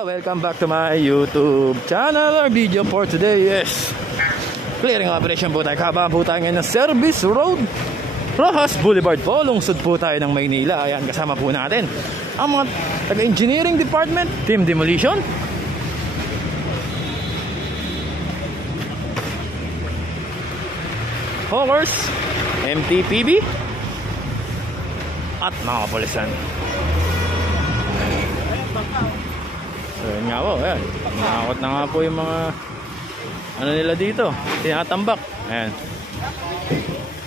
Hello, welcome back to my YouTube channel. Our video for today is clearing operation po tayo. Kabaan po tayo ngayon ng Service Road, Rojas Boulevard po. Lungsod po tayo ng Maynila. Ayan, kasama po natin ang mga taga-engineering department, team demolition, hawkers, MTPB, at mga kapulisan. So yun nga po, ayan, nakakot na nga po yung mga ano nila dito, tinatambak. Ayan,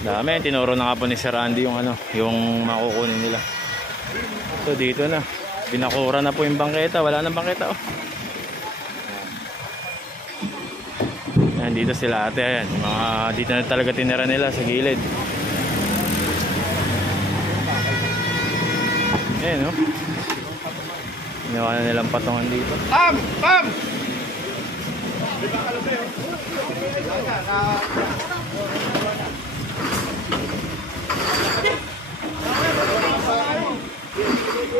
dami, tinuro na nga po ni Sir Andy yung ano, yung makukunin nila. So dito na, binakura na po yung bangketa, wala nang bangketa. Oh, ayan, dito sila ate, ayan, mga dito na talaga tinira nila sa gilid. Ayan, no? Ginawa na nilang patungan dito. Pam! Pam!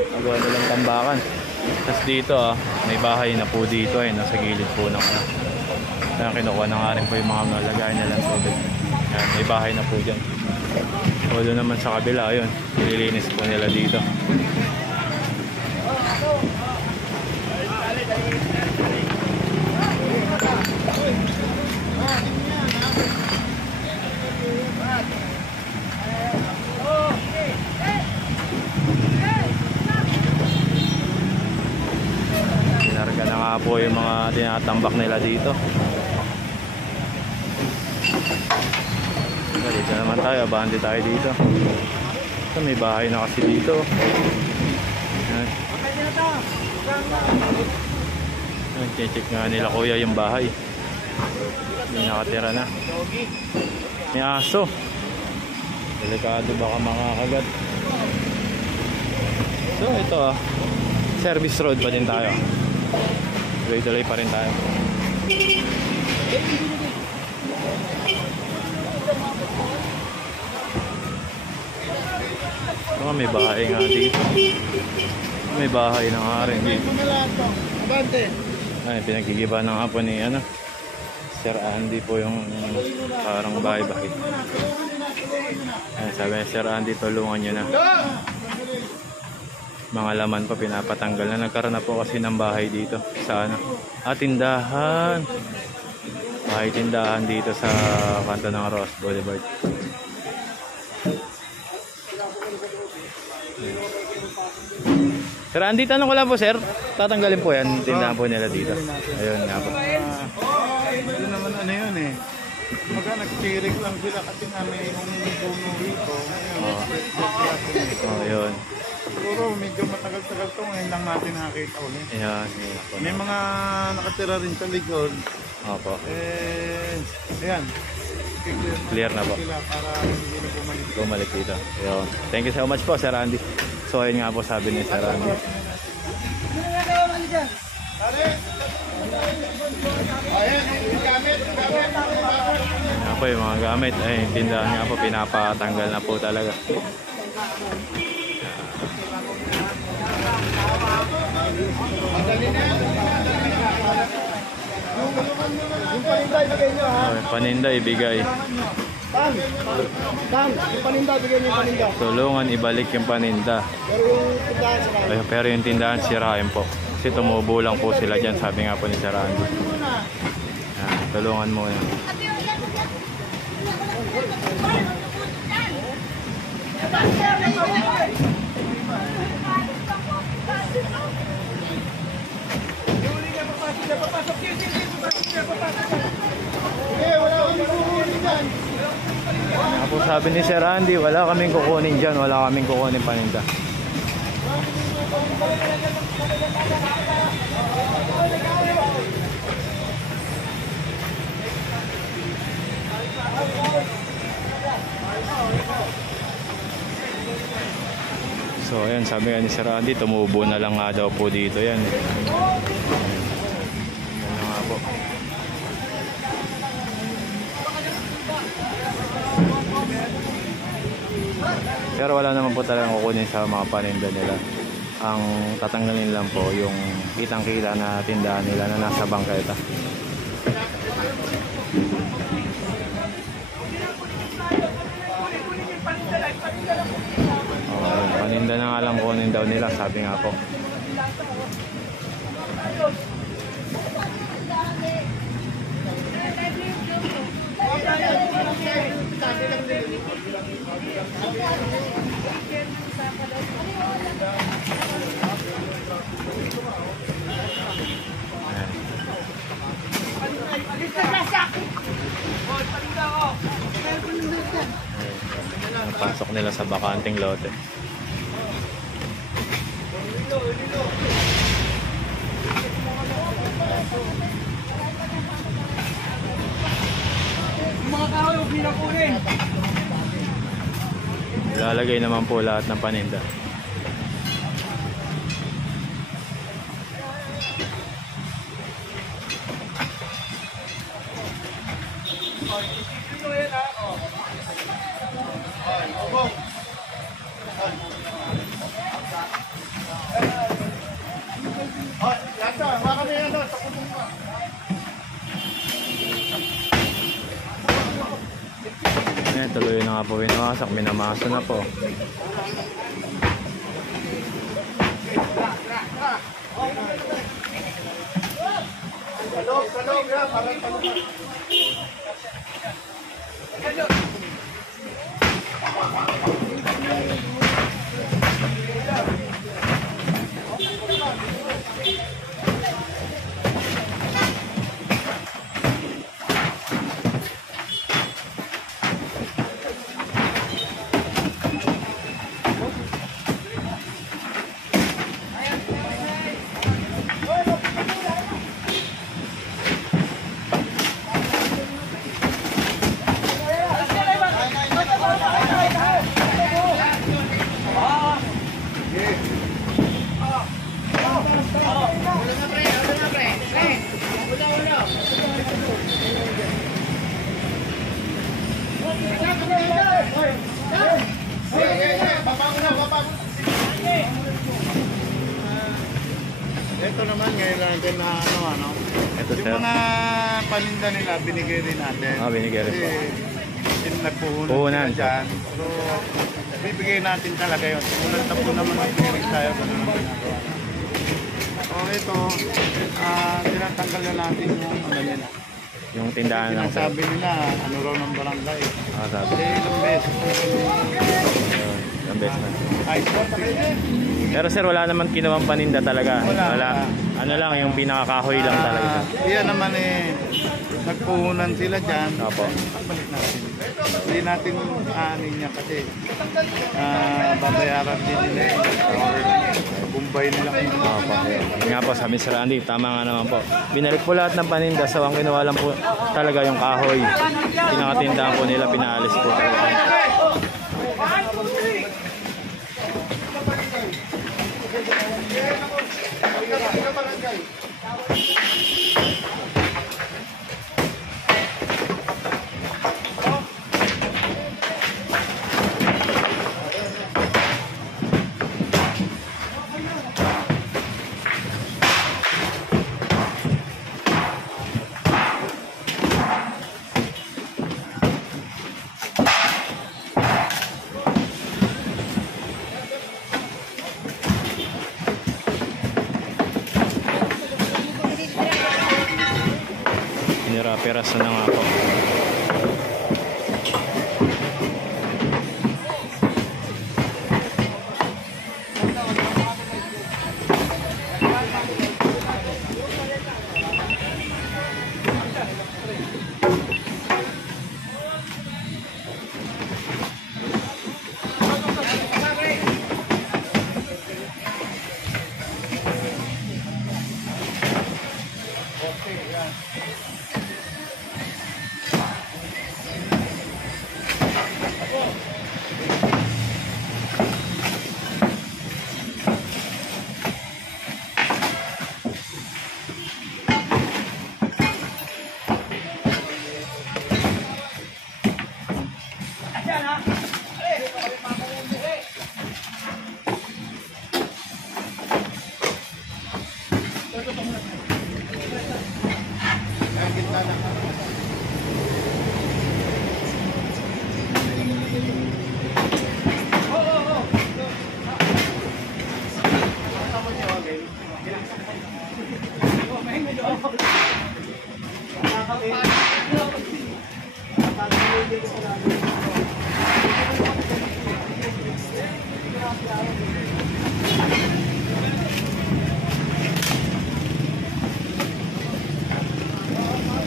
Nagawa nilang tambakan. Tapos dito may bahay na po dito ay nasa gilid po ng ano. Kaya kinukuha na nga rin po yung mga nalagay nilang tubig. Ayan, may bahay na po dyan. So doon naman sa kabila, ayun, nililinis po nila dito. Sinarga na nga po yung mga tinatambak nila dito. Dito naman tayo, abante tayo dito. So, may bahay na kasi dito. Ayan. Check nga nila kuya yung bahay. May nakatira na. May aso. Delikado baka makakagat. So ito Service Road pa din tayo. Tuloy-tuloy pa rin tayo. May bahay nga dito. May bahay na nga rin dito. Ay, pinagigiba ng apo ni ano, Sir Andy po yung parang bahay-bahay. Ay, sabi ni Sir Andy, tulungan nyo na. Mga laman po pinapatanggal na. Nagkaroon na po kasi ng bahay dito sa ano, tindahan. Bahay tindahan dito sa kanto ng Rojas Boulevard. Sir Andy, tanong ko lang po sir, tatanggalin po yan, tindahan po nila dito. Ayun nga po. Yun naman ano yun eh. Maga nag-cheering lang sila kasi namin yung puno rito. Ayun. Siguro medyo matagal-tagal to, ngayon lang natin nakakita ulit. Ayan. May mga nakatira rin sa likod. Opo. Ayan. Clear na po. Para hindi na bumalik dito. Ayun. Thank you so much po Sir Andy. So ayun nga po sabi ni Sir Andy. Ayan nga po yung mga gamit. Ay, tindahan nga po, pinapatanggal na po talaga. Yung paninda ibigay nyo ha? Okay, paninda ibigay. Yung paninda ibigay nyo yung paninda. Tulungan ibalik yung paninda. Pero yung tindahan sirahin. Pero yung tindahan sirahin po. Kasi tumubo lang po sila dyan, sabi nga po ni Sir Andy. Tulungan mo yan. Nga po sabi ni Sir Andy, wala kaming kukunin dyan, wala kaming kukunin paninda. So ayan, sabi nga ni Sir Andy, tumubo na lang nga daw po dito yan. Yan na nga po. Pero wala naman po talagang kukunin sa mga paninda nila. Ang tatanggalin lang po yung kitang-kita na tindahan nila na nasa bangketa. Paninda na nga lang kunin daw nila, sabi nga po. Napasok nila sa bakanting lote. Mga kahoy, huwag nila kunin. Ilalagay naman po lahat ng paninda. Ayan, tuloy na nga po winawasak, minamaso na po. Salog ya, parang ito naman ngayon natin na ano. Ito, Yung sir. mga paninda nila binigay rin natin. Binigay rin po. Kasi nagpuhunan Puhunan. sila dyan. So, bibigay natin talaga yun. Simulan na po naman mag-direct tayo. Ganun ang ginagawa. So, ito, tinatanggal na natin yung ano nila. Yung tindahan lang, sir. Sinasabi nila, ano raw ng barangay. Sabi. Kasi ilang beses po Ilang beses na. ay, Pero sir, wala naman kinawang paninda talaga. Wala. Ano lang, yung pinakakahoy lang talaga. Yan naman nagpuhunan sila dyan. Opo. Balik natin. Hindi natin aanin niya kasi babayaran din nila or bumbay nila. Opo. Yun nga po, sabi Sir Andy, tama nga naman po. Binalik po lahat ng paninda, so ang ginawa lang po talaga yung kahoy. Pinakatindahan po nila, pinaalis po talaga. Piraso na nga po.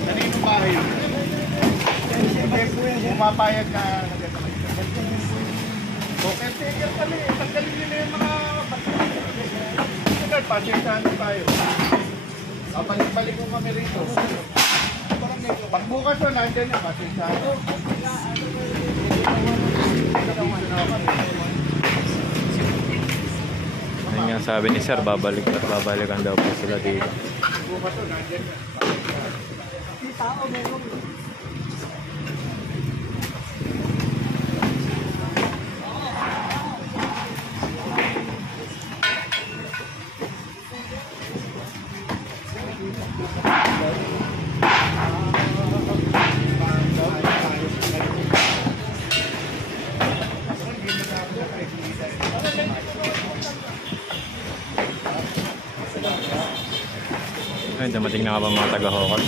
Kanino bahay yun? Pumapayag na nagkakamalit. Okay, sige pala eh. Tanggalin nyo na yung mga pagkakas. Pasensyahan na tayo. Balik mo kami rito. Pagbukas o nandyan na, pasensyahan. Ayun nga sabi ni sir, babalikan daw po sila dito. Pagbukas o nandyan na. Ayun, dumating na nga ba mga taga-hawker?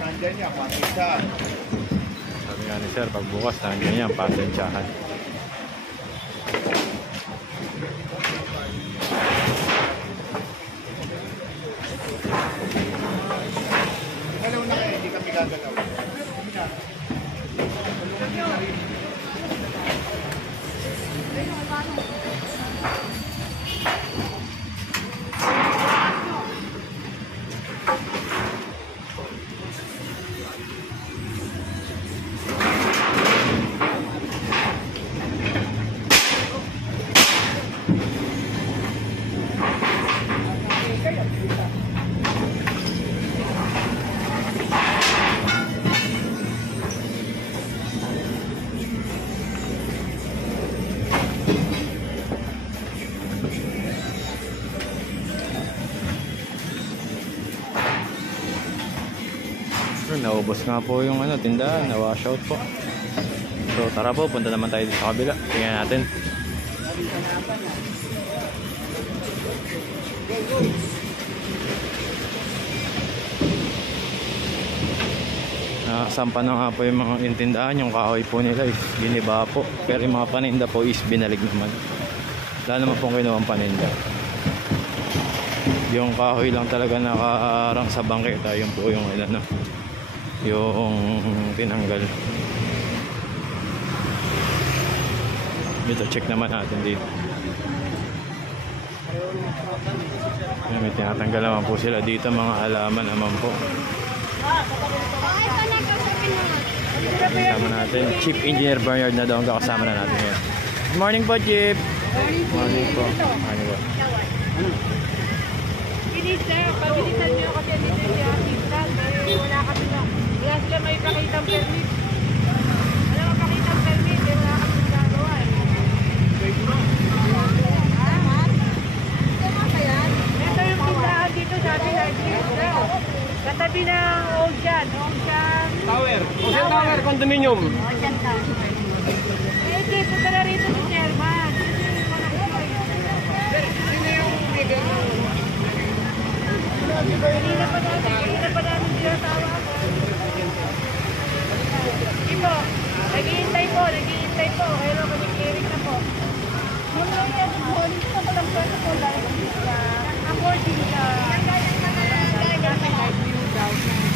Nandyan yan, pasensyahan. Sabi nga ni sir, pagbukas nandiyan yan, pasensyahan. Galaw na kayo, hindi kami gagalaw. Naubos nga po yung tindahan, na-wash out po. So tara po, punta naman tayo sa kabila. Tingnan natin. Sampa na nga po yung mga tindahan, yung kahoy po nila is giniba po. Pero yung mga paninda po is binalig naman. Wala naman pong kinuwang paninda. Yung kahoy lang talaga nakaarang sa bangketa, yun po yung yung tinanggal. Dito, check naman natin dito. May tinatanggal naman po sila dito, mga halaman naman po. Kasama natin Chief Engineer Bernard na daw ang kakasama na natin ngayon. Good morning po, Chief. Morning po. Morning po. Sir, pabilisan niyo kasi dito si assistant. Wala kasi na. Wala sila may pakitang permit. Wala makakitang permit. Wala kasi nagagawa. Ito yung tindahan dito sa ating sir. Katabi ng Ocean. Tower. Ocean Tower, condominium. Ocean Tower. Hindi, punta na rito si Chairman. Sino yung leader? Kanina pa namin tinatawagan. Ipo, naghihintay po. Kaya kami clearing na po. Yung mga morning na palang pwede po dahil according sa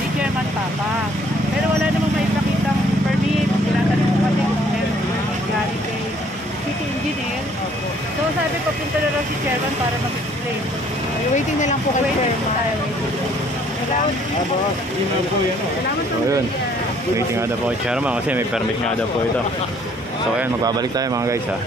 si Chairman Papa. Pero wala namang maipakitang permit. Tinatanong ko kasi kung meron galing kay City Engineer. So sabi ko, punta na lang si Chairman para mag-explain. Waiting na lang po kay Chairman. Salamat po. So yun, waiting nga daw po kay Chairman kasi may permit nga daw po ito. So ayan, magbabalik tayo mga guys ha.